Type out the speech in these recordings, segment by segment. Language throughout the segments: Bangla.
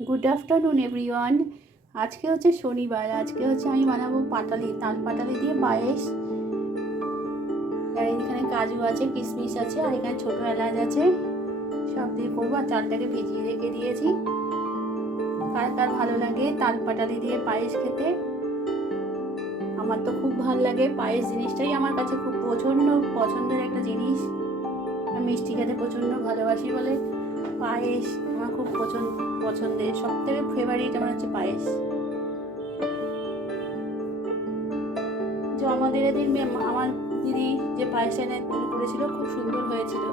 Good afternoon everyone. আজকে হচ্ছে শনিবার। আজকে হচ্ছে আমি বানাবো পাটালি, তাল পাটালি দিয়ে পায়েস। আর এখানে কাজু আছে, কিশমিশ আছে, আর এখানে ছোটো এলাচ আছে, সব দিয়ে করবো। আর চালটাকে ভিজিয়ে রেখে দিয়েছি। কার কার ভালো লাগে তাল পাটালি দিয়ে পায়েস খেতে? আমার তো খুব ভালো লাগে। পায়েস জিনিসটাই আমার কাছে খুব প্রচণ্ড পছন্দের একটা জিনিস। আমি মিষ্টি খেতে প্রচণ্ড ভালোবাসি বলে পায়েস আমার খুব পছন্দের। সব থেকে ফেভারিট আমার হচ্ছে পায়েস। যে আমাদের এদিন আমার দিদি যে পায়েস এনে করেছিল খুব সুন্দর হয়েছিল।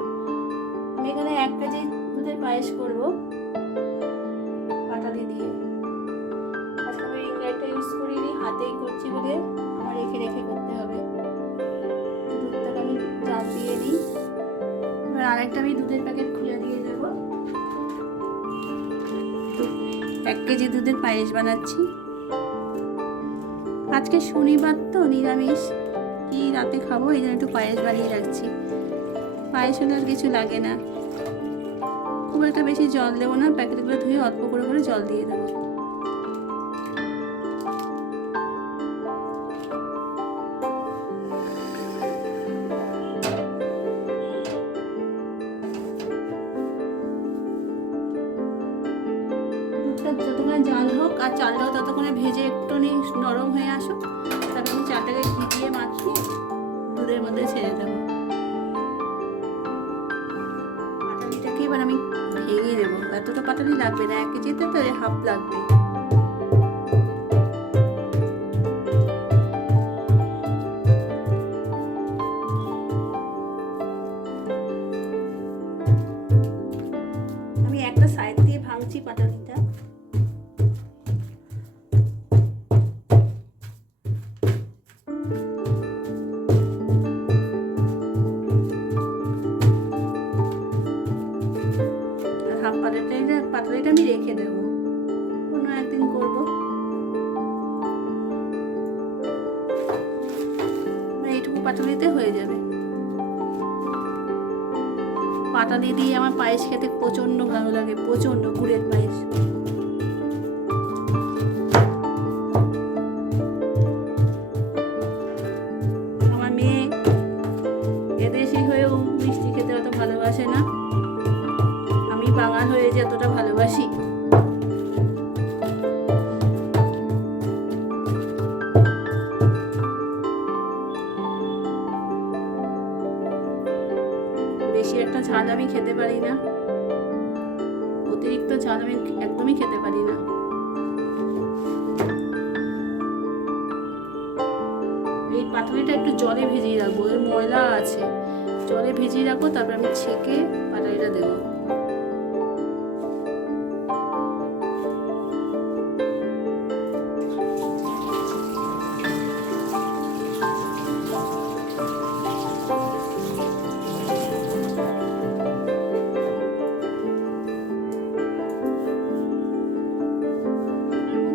আমি এখানে 1 কেজি দুধের পায়েস করবো পাটালি দিয়ে। আজকে আমি রিং লাইটটা ইউজ করিনি, হাতেই করছি বলে আমার রেখে রেখে করতে হবে। দুধটাকে আমি জাল দিয়ে নিই। এবার আরেকটা আমি দুধের প্যাকেট খুলে দিয়ে দেবো। 1 কেজি দুধের পায়েস বানাচ্ছি। আজকে শনিবার তো নিরামিষ, কি রাতে খাবো, এই জন্য একটু পায়েস বানিয়ে রাখছি। পায়েস হলে আর কিছু লাগে না। খুব একটা বেশি জল দেবো না, প্যাকেটগুলো ধুয়ে অল্প করে করে জল দিয়ে দেবো। দুধটা যতক্ষণে জাল হোক আর চালটাও ততক্ষণে ভেজে একটু নরম হয়ে আসুক, তারপর আমি চালটাকে ভিজিয়ে মাখিয়ে দুধের মধ্যে ছেড়ে দেবো। পাটালিটাকে এবার আমি ভেঙে নেবো। এতটা পাটালি লাগবে না, 1 কেজিতে তো হাফ লাগবে। আমি একটা সাইড দিয়ে ভাঙছি পাটালিটা। হাফ পাটালিটা আমি রেখে দেবো, অন্য একদিন করবো। এইটুকু পাটালিতে হয়ে যাবে। পাটালি দিয়ে আমার পায়েস খেতে প্রচণ্ড ভালো লাগে, প্রচণ্ড গুড়ের পায়েস। আমার মেয়ে এদেশি হয়েও মিষ্টি খেতে অত ভালোবাসে না। আমি বাঙাল হয়ে যতটা ভালোবাসি। বেশি একটা ঝাল আমি খেতে পারি না, অতিরিক্ত ঝাল আমি একদমই খেতে পারি না। এই পাটালিটা একটু জলে ভিজিয়ে রাখবো, এর ময়লা আছে, জলে ভিজিয়ে রাখবো। তারপর আমি ছেঁকে পাটালিটা দেবো।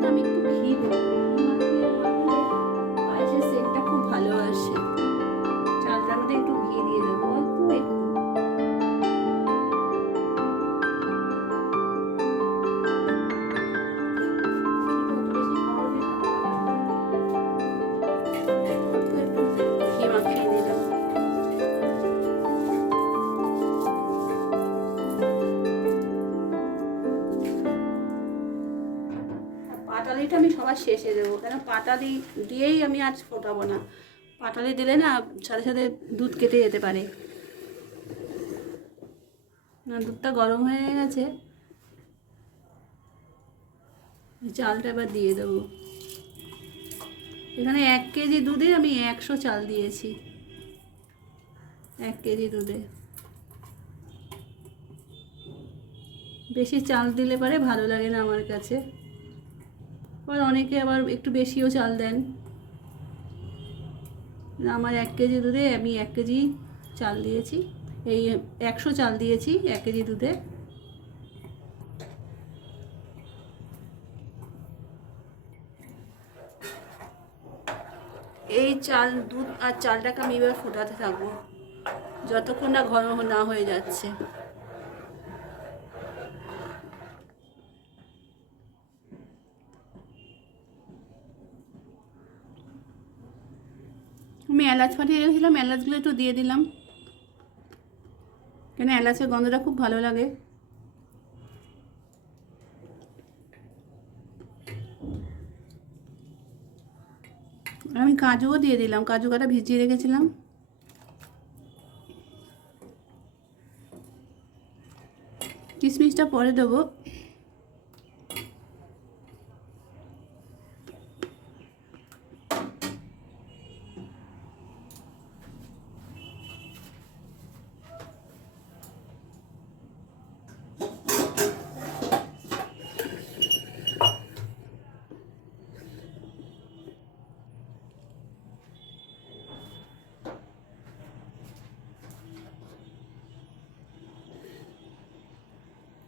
আমি একটু ঘি দেবো, ঘি মাখিয়ে মাখলে পায়েসের সেন্টটা খুব ভালো আসে। চালটার মধ্যে একটু ঘি দিয়ে দেবো, অল্প একটু। ঘি মাখিয়ে দিলাম। পাটালিটা আমি সবার শেষে দেবো, কেন পাটালি দিয়েই আমি আজ ফোটাবো না। পাটালি দিলে না সাথে সাথে দুধ কেটে যেতে পারে। না, দুধটা গরম হয়ে গেছে, চালটা এবার দিয়ে দেবো। এখানে 1 কেজি দুধে আমি 100 চাল দিয়েছি। 1 কেজি দুধে বেশি চাল দিলে পারে ভালো লাগে না আমার কাছে। আবার অনেকে আবার একটু বেশিও চাল দেন। আমার 1 কেজি দুধে আমি 1 কেজি চাল দিয়েছি, এই 100 চাল দিয়েছি 1 কেজি দুধে। এই চাল, দুধ আর চালটাকে আমি এবার ফোটাতে থাকবো যতক্ষণ না ঘন না হয়ে যাচ্ছে। আমি এলাচ ফাটিয়ে রেখেছিলাম, এলাচগুলো একটু দিয়ে দিলাম, কেন এলাচের গন্ধটা খুব ভালো লাগে। আমি কাজুও দিয়ে দিলাম, কাজু কাটা ভিজিয়ে রেখেছিলাম। কিশমিশটা পরে দেবো।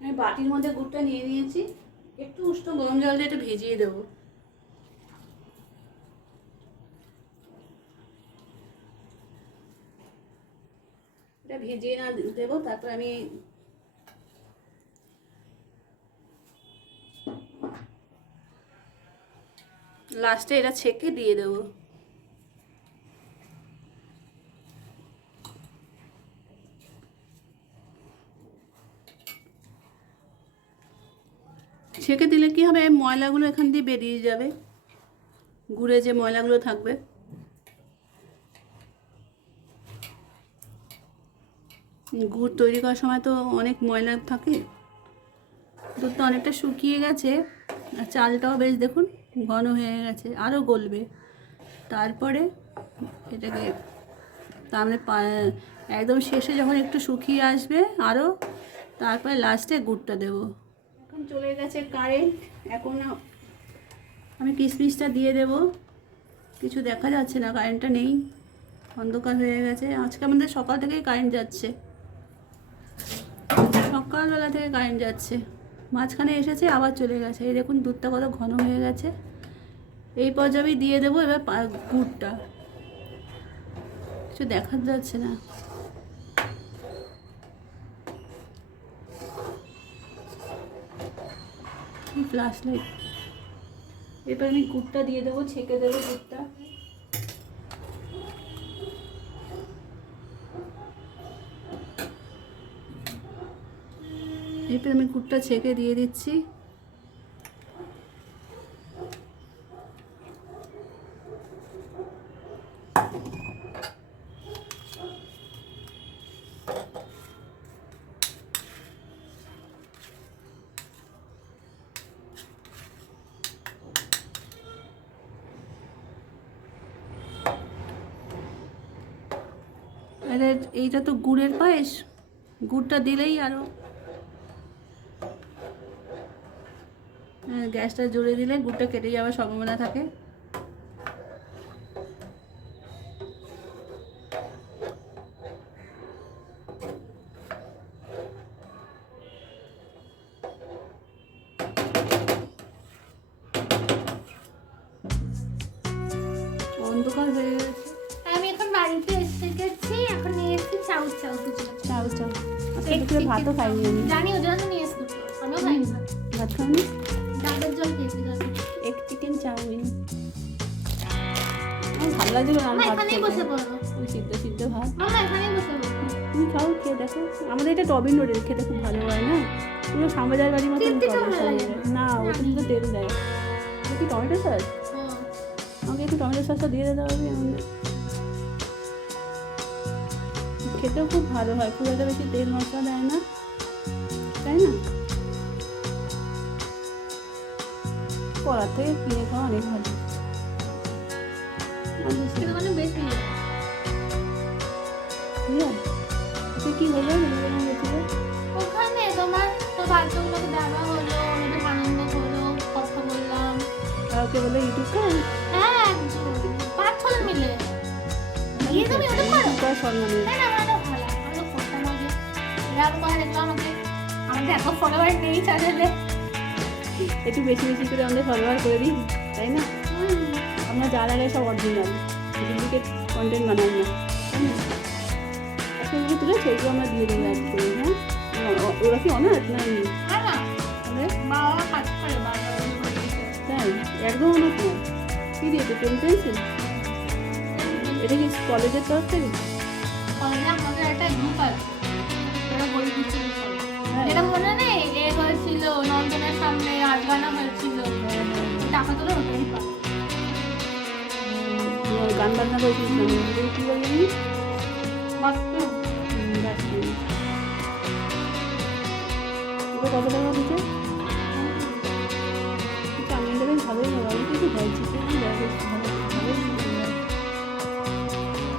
আমি বাটির মধ্যে গুড়টা নিয়ে নিয়েছি, একটু উষ্ণ গরম জল দিয়ে একটু ভিজিয়ে দেবো। এটা ভিজিয়ে না দেবো, তারপর আমি লাস্টে এটা ছেঁকে দিয়ে দেবো। ছেঁকে দিলে কি হবে, ময়লাগুলো এখান দিয়ে বেরিয়ে যাবে, গুড়ে যে ময়লাগুলো থাকবে। গুড় তৈরি করার সময় তো অনেক ময়লা থাকে। দুধটা অনেকটা শুকিয়ে গেছে, আর চালটাও বেশ দেখুন ঘন হয়ে গেছে, আরও গলবে। তারপরে এটাকে তারপরে একদম শেষে যখন একটু শুকিয়ে আসবে আরও, তারপরে লাস্টে গুড়টা দেবো। এখন চলে গেছে কারেন্ট, এখন আমি কিশমিশটা দিয়ে দেব। কিছু দেখা যাচ্ছে না, কারেন্টটা নেই, অন্ধকার হয়ে গেছে। আজকে আমাদের সকাল থেকেই কারেন্ট যাচ্ছে, সকালবেলা থেকে কারেন্ট যাচ্ছে, মাঝখানে এসেছে আবার চলে গেছে। এই দেখুন দুধটা কত ঘন হয়ে গেছে। এই পর্যায়ে দিয়ে দেবো এবার গুড়টা, কিছু দেখা যাচ্ছে না। Flash light. এবার আমি গুড়টা দিয়ে দেবো, ছেঁকে দেবো গুড়টা। এরপর আমি গুড়টা ছেঁকে দিয়ে দিচ্ছি। আরে এইটা তো গুড়ের পায়েস, গুড়টা দিলেই আরও, গ্যাসটা জুড়ে দিলে গুড়টা কেটে যাওয়ার সম্ভাবনা থাকে। অন্ধকার হয়ে গেছে। আমি এখন বাড়িতে এসে গেছি, এখন নিয়ে এসেছি চাউ চাউ চাউ চাউ। আজকে দুপুরে ভাতও খাইনি আমি। জানি ওই জন্য নিয়ে এসেছি, আমিও খাইনি ভাত খাইনি, ডাবের জল খেয়েছি। এক চিকেন চাউমিন আমার ভালো লাগছিল না। ভাত এখানেই বসে পড়বো, ওই সিদ্ধ সিদ্ধ ভাত। আমরা এখানেই বসে পড়বো। তুমি খাও, খেয়ে দেখো। আমাদের এটা টবিন রোডের, খেতে খুব ভালো হয় না, পুরো শ্যামবাজার বাড়ির মতন না, ওটা তো তেল দেয়। কি টমেটো সস? আমাকে একটু টমেটো সসটা দিয়ে দিতে হবে। আমাদের খেতেও খুব ভালো হয়, খুব একটা বেশি তেল মশলা দেয় না, তাই না? করার থেকে কিনে খাওয়া অনেক ভালো। কি হলো ওখানে তোমার তো বাচ্চাগুলোকে দেওয়া হলো, অনেক আনন্দ হলো, কথা বললাম। কাউকে বলে ইউটিউব কর? হ্যাঁ, 5-6 মিলে তুমি ইউটিউব করো সম্মানে। না, আমারও ভালো, আমারও করতাম আগে। এরা কথা দেখলাম আমাকে, আমাদের এত ফলোয়ার নেই চ্যানেলে, একটু বেশি বেশি করে আমাদের ফলোয়ার করে দিই, তাই না? আমরা যার আগে সব অরিজিনাল, ডুপ্লিকেট কন্টেন্ট বানাই না, তাই না? সেগুলো তুলে সেইগুলো আমরা দিয়ে দেবো অ্যাড করে। হ্যাঁ, ওরা কি অনাথ না? তাই একদম অনাথ না। কী দিয়েছে, পেন পেন্সিল? এটা কি কলেজের তরফ থেকে? কলেজে আমাদের একটা গ্রুপ আছে, ওরা বই দিচ্ছে সব। হ্যাঁ। যেটা মনে নেই এ হয়েছিল নন্দনের সামনে রাজগানা হয়েছিল, টাকা তোলা ওটাই পায়। গান বাজনা করেছিস না? কি বললি? বাস্তব ওটা কত টাকা দিচ্ছে? চাউমিন দেবেন ভালোই হবে, আমি কিছু খাইছি ভালোই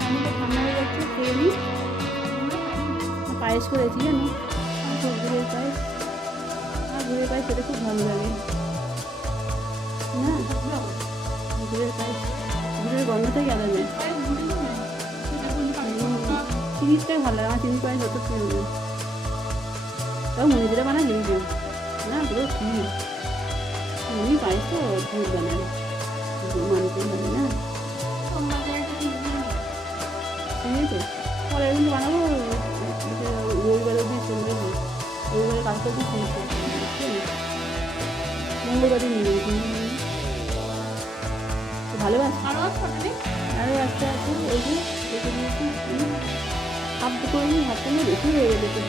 চাউমিনটা ঠান্ডা হয়ে যাচ্ছে, খেয়ে নিই। পায়েস করেছি জানো, গুড়ের পায়েস, আর গুড়ের পায়েস খেতে খুব ভালো লাগে না? গুড়ের পায়েস, গুড়ের গন্ধটাই আলাদা। চিনিটাই ভালো লাগে, আমার চিনি পায়েস অত প্রিয় না। তাও মন্দিরে বানায় কিন্তু না, পুরো ক্ষীর মনি পায়েস তো অদ্ভুত বানায়, মানতে হবে না? ঠিক আছে, পরে একদিন বানাবো, রবিবারের দিন সন্ধ্যে, রবিবারে কালকে দিন সন্ধ্যে, মঙ্গলবার দিন নিয়ে ভালোবাসি। আরও একটা আছে ওই যে রেখে দিয়েছি, হাফ করে নিই, হাফটা নিয়ে বেশি হয়ে গেছে।